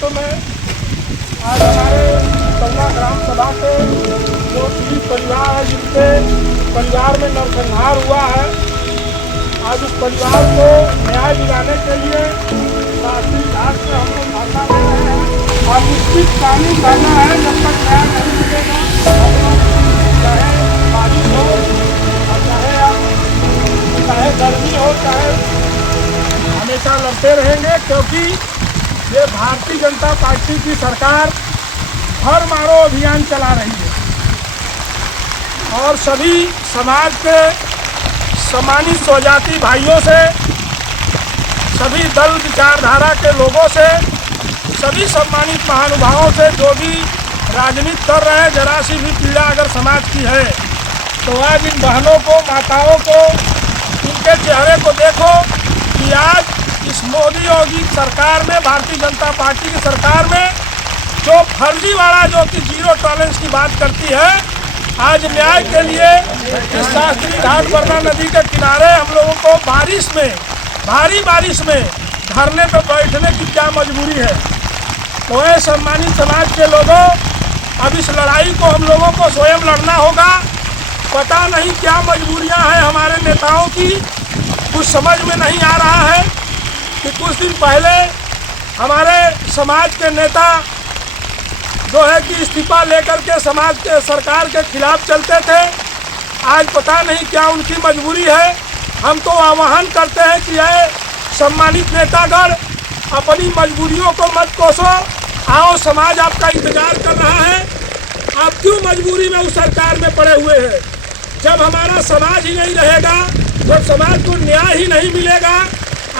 तो मैं आज हमारे कौना ग्राम सभा से जो पीड़ित परिवार है, जिसके परिवार में नरसंहार हुआ है, आज उस परिवार को न्याय दिलाने के लिए शास्त्री घाट से हम लोग धरना दे रहे हैं। और निश्चित कानून करना है, जब तक न्याय नहीं मिलेगा हम लोग चाहे बारिश हो और चाहे गर्मी हो, चाहे हमेशा लड़ते रहेंगे, क्योंकि ये भारतीय जनता पार्टी की सरकार हर मारो अभियान चला रही है और सभी समाज के सम्मानित स्वजाति भाइयों से, सभी दल विचारधारा के लोगों से, सभी सम्मानित महानुभावों से जो भी राजनीति कर रहे हैं, जरा सी भी पीड़ा अगर समाज की है तो आज इन बहनों को, माताओं को, उनके चेहरे को देखो कि आज इस मोदी योगी सरकार में, भारतीय जनता पार्टी की सरकार में जो फर्जीवाड़ा, जो कि जीरो टॉलरेंस की बात करती है, आज न्याय के लिए इस शास्त्री घाट वरना नदी के किनारे हम लोगों को बारिश में, भारी बारिश में धरने पर बैठने की क्या मजबूरी है। तो ये सम्मानित समाज के लोगों, अब इस लड़ाई को हम लोगों को स्वयं लड़ना होगा। पता नहीं क्या मजबूरियां हैं हमारे नेताओं की, कुछ समझ में नहीं आ रहा है कि कुछ दिन पहले हमारे समाज के नेता जो है कि इस्तीफा लेकर के समाज के सरकार के खिलाफ चलते थे, आज पता नहीं क्या उनकी मजबूरी है। हम तो आह्वान करते हैं कि ये सम्मानित नेतागण अपनी मजबूरियों को मत कोसो, आओ, समाज आपका इंतजार कर रहा है। आप क्यों मजबूरी में उस सरकार में पड़े हुए हैं? जब हमारा समाज ही नहीं रहेगा, जब समाज को न्याय ही नहीं मिलेगा,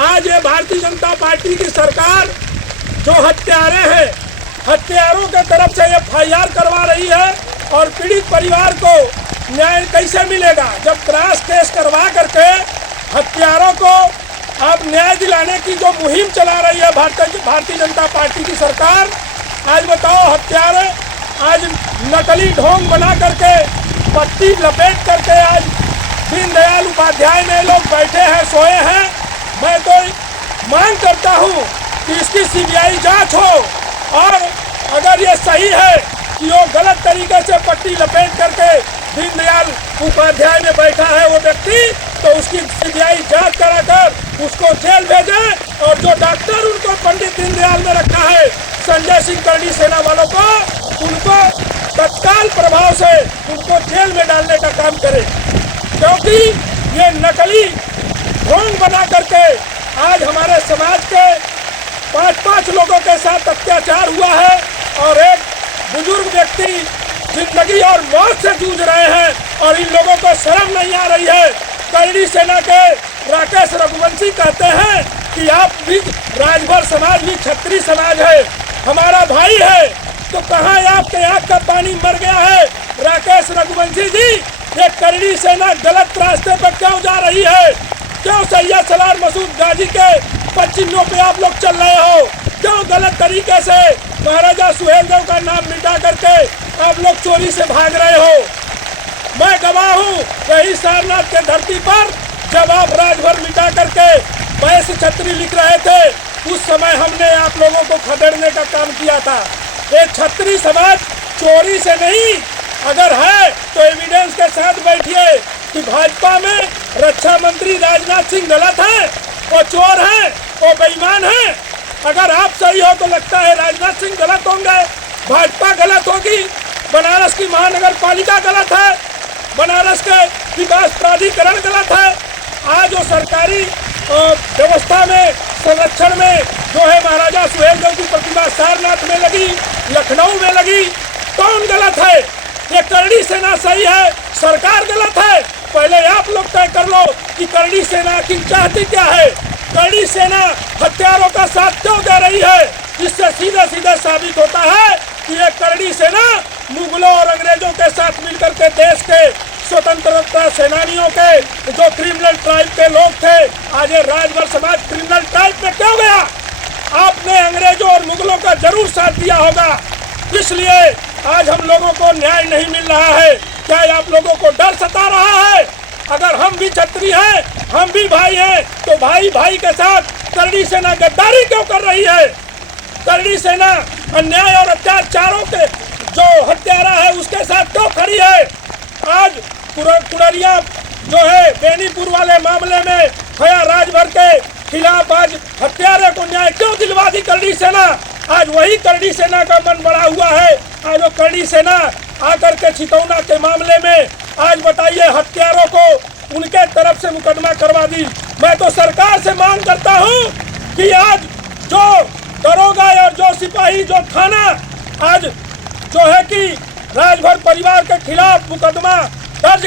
आज ये भारतीय जनता पार्टी की सरकार जो हत्यारे हैं, हत्यारों के तरफ से FIR करवा रही है और पीड़ित परिवार को न्याय कैसे मिलेगा? जब क्रॉस केस करवा करके हत्यारों को अब न्याय दिलाने की जो मुहिम चला रही है भारतीय जनता पार्टी की सरकार, आज बताओ, हत्यारे आज नकली ढोंग बना करके, पट्टी लपेट करके आज दीनदयाल उपाध्याय में लोग बैठे हैं, सोए हैं। मैं तो मांग करता हूँ कि इसकी CBI जांच हो और अगर ये सही है कि वो गलत तरीके से पट्टी लपेट करके दीनदयाल उपाध्याय में बैठा है वो व्यक्ति, तो उसकी CBI जांच कराकर उसको जेल भेजे और जो डॉक्टर उनको पंडित दीनदयाल में रखा है, संजय सिंह करनी सेना वालों को, उनको तत्काल प्रभाव से उनको जेल में डालने का काम करे, क्योंकि ये नकली ढोंग बना करके आज हमारे समाज के 5-5 लोगों के साथ अत्याचार हुआ है और एक बुजुर्ग व्यक्ति जिंदगी और मौत से जूझ रहे हैं और इन लोगों को शर्म नहीं आ रही है। करनी सेना के राकेश रघुवंशी कहते हैं कि आप भी, राजभर समाज भी क्षत्रिय समाज है, हमारा भाई है, तो कहाँ आपके आँख का पानी मर गया है? राकेश रघुवंशी जी, ये करनी सेना गलत रास्ते पर क्यों जा रही है? क्यों सैयद सलार मसूद गाजी के पदचिन्हों पे आप लोग चल रहे हो? क्यों गलत तरीके से महाराजा सुहेलदेव का नाम मिटा करके आप लोग चोरी से भाग रहे हो? मैं गवाह हूँ, यही सारनाथ के धरती पर जब आप राजभर मिटा करके वैश्य छत्री लिख रहे थे, उस समय हमने आप लोगों को खदेड़ने का काम किया था। एक छत्री समाज चोरी से नहीं, अगर है तो एविडेंस के साथ बैठिए कि भाजपा में रक्षा मंत्री राजनाथ सिंह गलत है, वो चोर है, वो बेईमान है। अगर आप सही हो तो लगता है राजनाथ सिंह गलत होंगे, भाजपा गलत होगी, बनारस की महानगर पालिका गलत है, बनारस के विकास प्राधिकरण गलत है। आज जो सरकारी व्यवस्था में, संरक्षण में जो है महाराजा सुहेलदेव की प्रतिमा सारनाथ में लगी, लखनऊ में लगी, कौन गलत है? ये करनी सेना सही है, सरकार गलत है? पहले आप लोग तय कर लो कि करनी सेना की चाहती क्या है। करनी सेना हत्यारों का साथ क्यों दे रही है? इससे सीधे सीधे साबित होता है कि ये करनी सेना मुगलों और अंग्रेजों के साथ मिलकर के देश के स्वतंत्रता सेनानियों के जो क्रिमिनल ट्राइब के लोग थे, आज ये राजभर समाज क्रिमिनल ट्राइब में क्यों गया? आपने अंग्रेजों और मुगलों का जरूर साथ दिया होगा, इसलिए आज हम लोगों को न्याय नहीं मिल रहा है। क्या आप लोगों को डर सता रहा है? अगर हम भी छत्री हैं, हम भी भाई हैं, तो भाई भाई के साथ करनी सेना गद्दारी क्यों कर रही है? करड़ी सेना अन्याय और अत्याचारों के जो हत्यारा है उसके साथ क्यों खड़ी है? आज कुड़रिया जो है बेनीपुर वाले मामले में खया राजभर के खिलाफ आज हत्यारे को न्याय क्यों दिलवा दी करड़ी सेना? आज वही करड़ी सेना का मन बड़ा हुआ है। आज वो करड़ी सेना आकर के छितौना के मामले में आज बताइए हत्यारों को उनके तरफ से मुकदमा करवा दी। मैं तो सरकार से मांग करता हूं कि आज जो दरोगा और जो सिपाही जो थाना आज जो है कि राजभर परिवार के खिलाफ मुकदमा दर्ज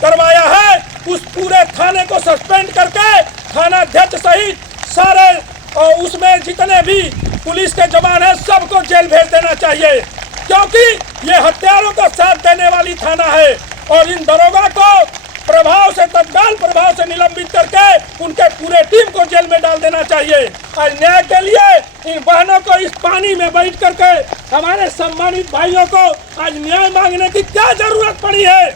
करवाया है, उस पूरे थाने को सस्पेंड करके थाना अध्यक्ष सहित सारे और उसमें जितने भी पुलिस के जवान हैं सबको जेल भेज देना चाहिए, क्योंकि ये हत्यारों का साथ देने वाली थाना है। और इन दरोगा को प्रभाव से तत्काल प्रभाव से निलंबित करके उनके पूरे टीम को जेल में डाल देना चाहिए। आज न्याय के लिए इन बहनों को इस पानी में बैठ करके हमारे सम्मानित भाइयों को आज न्याय मांगने की क्या जरूरत पड़ी है?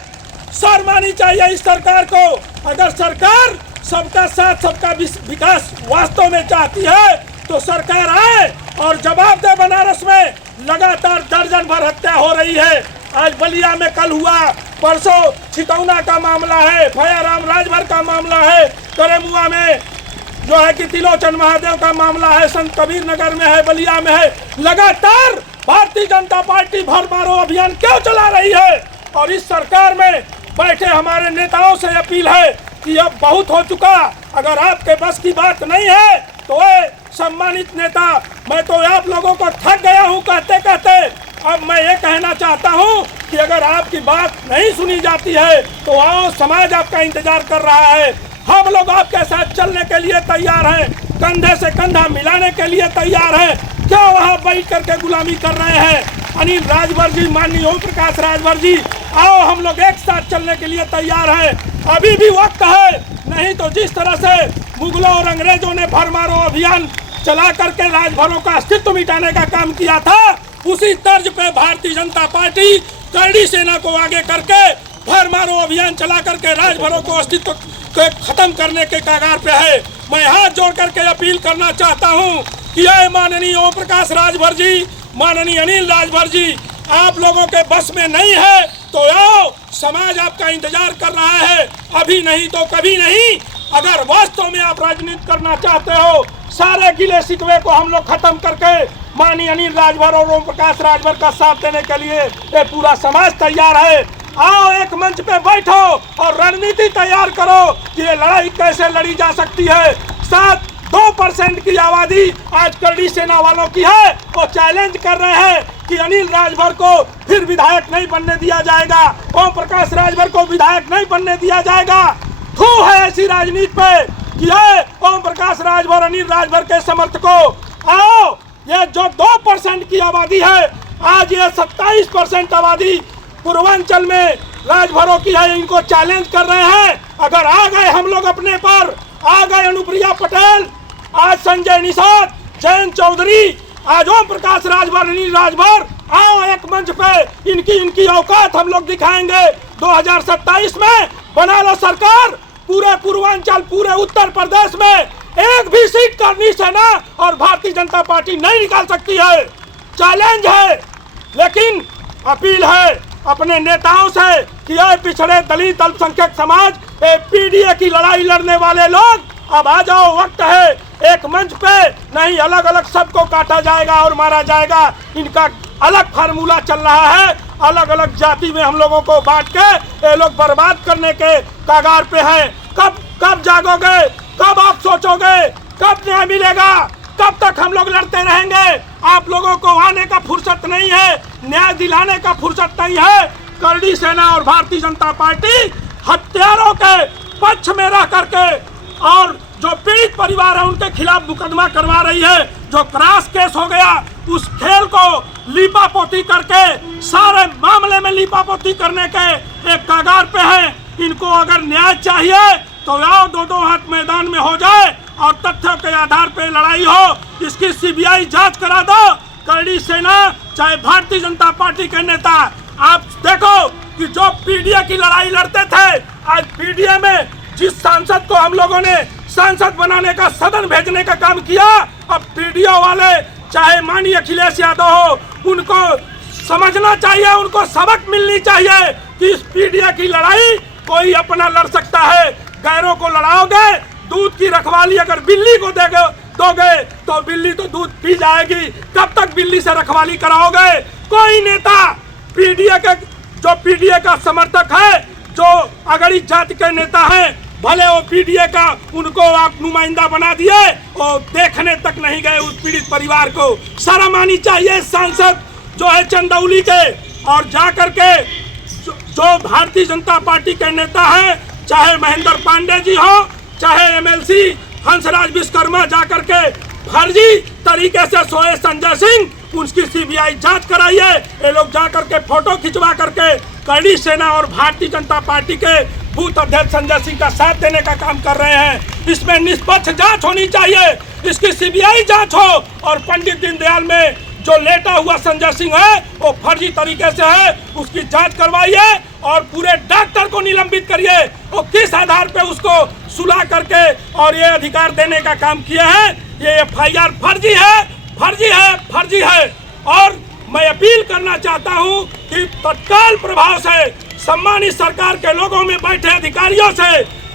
शर्मानी चाहिए इस सरकार को। अगर सरकार सबका साथ सबका विकास वास्तव में चाहती है तो सरकार आए और जवाब दे। बनारस में लगातार दर्जन भर हत्या हो रही है। आज बलिया में कल हुआ, परसों छितौना का मामला है, भयाराम राजभर का मामला है, करेमुआ में जो है कि तिलोचन महादेव का मामला है, संत कबीर नगर में है, बलिया में है। लगातार भारतीय जनता पार्टी भर मारो अभियान क्यों चला रही है? और इस सरकार में बैठे हमारे नेताओं से अपील है कि अब बहुत हो चुका। अगर आपके बस की बात नहीं है तो सम्मानित नेता, मैं तो आप लोगों को थक गया हूं कहते कहते। अब मैं ये कहना चाहता हूं कि अगर आपकी बात नहीं सुनी जाती है तो आओ, समाज आपका इंतजार कर रहा है। हम लोग आपके साथ चलने के लिए तैयार हैं, कंधे से कंधा मिलाने के लिए तैयार हैं। क्या वहाँ बैठ करके गुलामी कर रहे हैं? अनिल राजभर जी, माननीय ओम प्रकाश राजभर जी, आओ हम लोग एक साथ चलने के लिए तैयार हैं। अभी भी वक्त है, नहीं तो जिस तरह से मुगलों और अंग्रेजों ने भरमारो अभियान चला करके राजभरों का अस्तित्व मिटाने का काम किया था, उसी तर्ज पे भारतीय जनता पार्टी करड़ी सेना को आगे करके भरमारो अभियान चला करके राजभरों को अस्तित्व को खत्म करने के कगार पे है। मैं हाथ जोड़ करके अपील करना चाहता हूं कि माननीय ओम प्रकाश राजभर जी, माननीय अनिल राजभर जी, आप लोगों के बस में नहीं है तो आओ, समाज आपका इंतजार कर रहा है। अभी नहीं तो कभी नहीं। अगर वास्तव में आप राजनीति करना चाहते हो, सारे गिले शिकवे को हम लोग खत्म करके माननीय अनिल राजभर और ओम प्रकाश राजभर का साथ देने के लिए ये पूरा समाज तैयार है। आओ, एक मंच पे बैठो और रणनीति तैयार करो कि ये लड़ाई कैसे लड़ी जा सकती है। 2% की आबादी आज करड़ी सेना वालों की है। वो चैलेंज कर रहे हैं कि अनिल राजभर को फिर विधायक नहीं बनने दिया जाएगा, ओम प्रकाश राजभर को विधायक नहीं बनने दिया जाएगा। थू है ऐसी राजनीति पे कि ओम प्रकाश राजभर, अनिल राजभर के समर्थकों, आओ, ये जो 2% की आबादी है, आज ये 27% आबादी पूर्वांचल में राजभरों की है, इनको चैलेंज कर रहे हैं। अगर आ गए हम लोग अपने पर, आ गए अनुप्रिया पटेल, आज संजय निषाद, जयंत चौधरी, आज ओम प्रकाश राजभर, अनिल राजभर, आओ एक मंच पे इनकी औकात हम लोग दिखाएंगे। 2027 में बना लो सरकार। पूरे पूर्वांचल, पूरे उत्तर प्रदेश में एक भी सीट करनी सेना और भारतीय जनता पार्टी नहीं निकाल सकती है। चैलेंज है, लेकिन अपील है अपने नेताओं से कि पिछड़े दलित अल्पसंख्यक समाज, पीडीए की लड़ाई लड़ने वाले लोग, अब आ जाओ, वक्त है एक मंच पे। नहीं अलग अलग सबको काटा जाएगा और मारा जाएगा। इनका अलग फार्मूला चल रहा है, अलग अलग जाति में हम लोगों को बांट के ये लोग बर्बाद करने के कगार पे हैं। कब जागोगे? कब आप सोचोगे? कब न्याय मिलेगा? कब तक हम लोग लड़ते रहेंगे? आप लोगों को आने का फुर्सत नहीं है, न्याय दिलाने का फुर्सत नहीं है। करड़ी सेना और भारतीय जनता पार्टी हत्यारों के पक्ष में रह करके और जो पीड़ित परिवार है उनके खिलाफ मुकदमा करवा रही है। जो क्रॉस केस हो गया, उस खेल को लीपापोती करके सारे मामले में लीपापोती करने के एक कगार पे है। इनको अगर न्याय चाहिए तो आओ, दो हाथ मैदान में हो जाए और तथ्यों के आधार पे लड़ाई हो। इसकी सीबीआई जांच करा दो। करड़ी सेना चाहे भारतीय जनता पार्टी के नेता, आप देखो कि जो पीडीए की लड़ाई लड़ते थे, आज पीडीए में जिस सांसद को हम लोगों ने सांसद बनाने का, सदन भेजने का काम किया, अब पीडीए वाले चाहे माननीय अखिलेश यादव हो, उनको समझना चाहिए, उनको सबक मिलनी चाहिए कि इस पीडीए की लड़ाई कोई अपना लड़ सकता है। गैरों को लड़ाओगे, दूध की रखवाली अगर बिल्ली को दोगे तो बिल्ली तो दूध पी जाएगी। कब तक बिल्ली से रखवाली कराओगे? कोई नेता पीडीए का समर्थक है, जो अगड़ी जाति के नेता हैं, भले वो पीडीए का उनको आप नुमाइंदा बना दिए और देखने तक नहीं गए उस पीड़ित परिवार को। शर्म आनी चाहिए सांसद जो है चंदौली के, और जाकर के जो भारतीय जनता पार्टी के नेता हैं, चाहे महेंद्र पांडे जी हो, चाहे एमएलसी हंसराज विश्वकर्मा, जाकर के फर्जी तरीके से सोए संजय सिंह, उसकी सीबीआई जांच कराइए। ये लोग जाकर के फोटो खिंचवा करके कड़ी सेना और भारतीय जनता पार्टी के बूथ अध्यक्ष संजय सिंह का साथ देने का काम कर रहे हैं। इसमें निष्पक्ष जांच होनी चाहिए, इसकी सीबीआई जांच हो, और पंडित दीनदयाल में जो लेटा हुआ संजय सिंह है वो फर्जी तरीके से है, उसकी जांच करवाइए और पूरे डॉक्टर को निलंबित करिए। वो किस आधार पे उसको सुला करके और ये अधिकार देने का काम किए हैं? ये एफआईआर फर्जी है, फर्जी है, फर्जी है। और मैं अपील करना चाहता हूं कि तत्काल प्रभाव से सम्मानित सरकार के लोगों में बैठे अधिकारियों से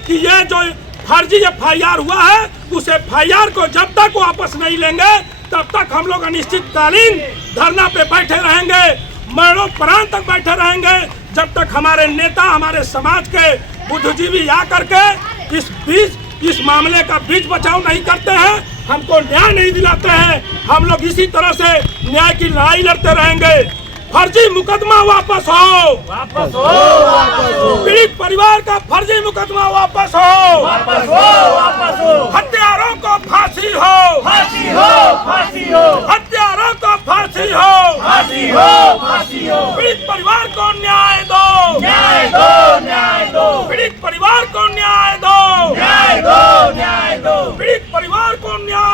कि ये जो फर्जी एफआईआर हुआ है, उस एफआईआर को जब तक वापस नहीं लेंगे तब तक हम लोग अनिश्चितकालीन धरना पे बैठे रहेंगे, मरणोपरांत तक बैठे रहेंगे, जब तक हमारे नेता, हमारे समाज के बुद्धिजीवी आकर के इस मामले का बीच बचाव नहीं करते हैं, हमको न्याय नहीं दिलाते हैं। हम लोग इसी तरह से न्याय की लड़ाई लड़ते रहेंगे। फर्जी मुकदमा वापस हो, वापस हो, वापस हो। पीड़ित परिवार का फर्जी मुकदमा वापस हो, वापस हो, वापस हो। हत्यारों को फांसी हो, फांसी हो, फांसी हो। हत्यारों को फांसी हो, फांसी हो, फांसी हो। पीड़ित परिवार को न्याय दो, न्याय दो, न्याय दो। पीड़ित परिवार को न्याय दो, न्याय दो, न्याय दो। पीड़ित परिवार को न्याय